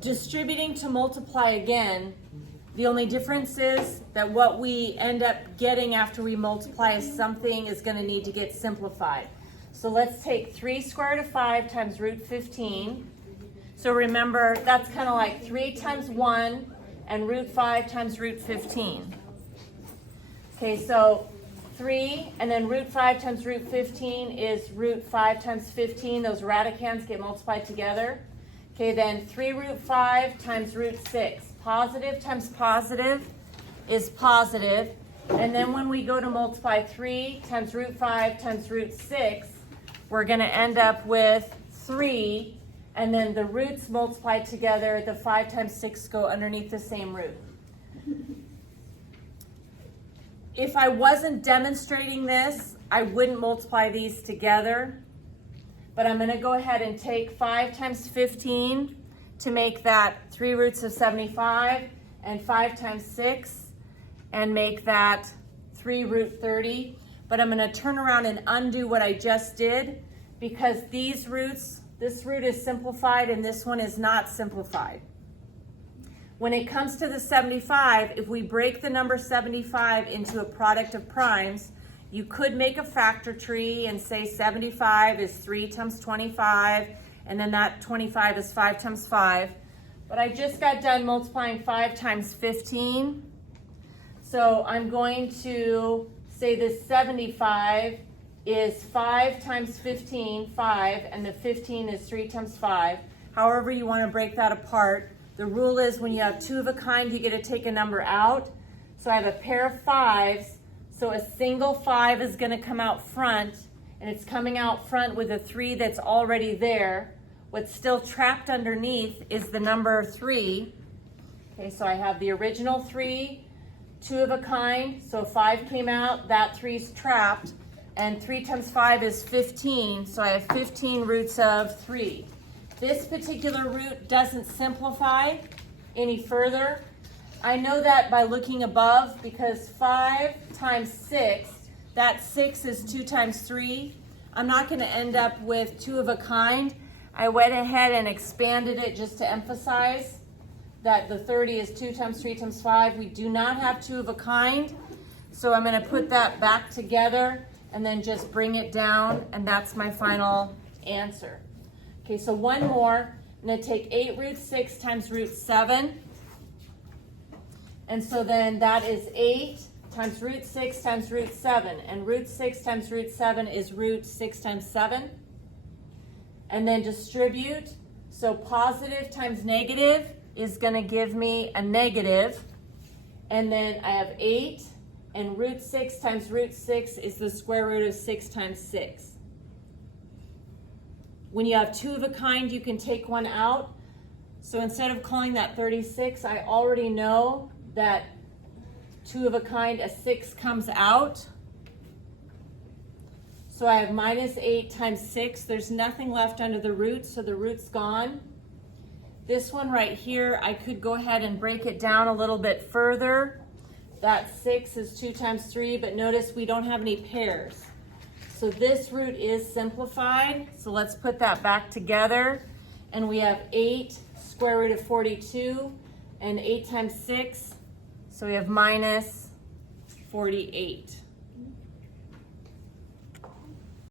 Distributing to multiply again, the only difference is that what we end up getting after we multiply is something is going to need to get simplified. So let's take 3 square root of 5 times root 15. So remember, that's kind of like 3 times 1 and root 5 times root 15. Okay, so 3 and then root 5 times root 15 is root 5 times 15. Those radicands get multiplied together. Okay, then 3 root 5 times root 6. Positive times positive is positive. And then when we go to multiply 3 times root 5 times root 6, we're going to end up with 3. And then the roots multiplied together, the 5 times 6 go underneath the same root. If I wasn't demonstrating this, I wouldn't multiply these together. But I'm going to go ahead and take 5 times 15 to make that 3 roots of 75, and 5 times 6 and make that 3 root 30. But I'm going to turn around and undo what I just did, because these roots, this root is simplified and this one is not simplified. When it comes to the 75, if we break the number 75 into a product of primes, you could make a factor tree and say 75 is 3 times 25, and then that 25 is 5 times 5. But I just got done multiplying 5 times 15. So I'm going to say this 75 is 5 times 15, 5, and the 15 is 3 times 5. However you want to break that apart. The rule is when you have 2 of a kind, you get to take a number out. So I have a pair of 5s. So a single 5 is going to come out front, and it's coming out front with a 3 that's already there. What's still trapped underneath is the number 3. Okay, so I have the original 3, 2 of a kind, so 5 came out, that 3 is trapped, and 3 times 5 is 15, so I have 15 roots of 3. This particular root doesn't simplify any further. I know that by looking above, because 5 times 6, that 6 is 2 times 3. I'm not going to end up with 2 of a kind. I went ahead and expanded it just to emphasize that the 30 is 2 times 3 times 5. We do not have 2 of a kind, so I'm going to put that back together and then just bring it down, and that's my final answer. Okay, so one more. I'm going to take 8 root 6 times root 7. And so then that is 8 times root 6 times root 7. And root 6 times root 7 is root 6 times 7. And then distribute. So positive times negative is going to give me a negative. And then I have 8. And root 6 times root 6 is the square root of 6 times 6. When you have 2 of a kind, you can take one out. So instead of calling that 36, I already know that 2 of a kind, a 6 comes out. So I have minus 8 times 6. There's nothing left under the root, so the root's gone. This one right here, I could go ahead and break it down a little bit further. That 6 is 2 times 3, but notice we don't have any pairs. So this root is simplified. So let's put that back together. And we have 8 square root of 42 and 8 times 6. So we have minus 48.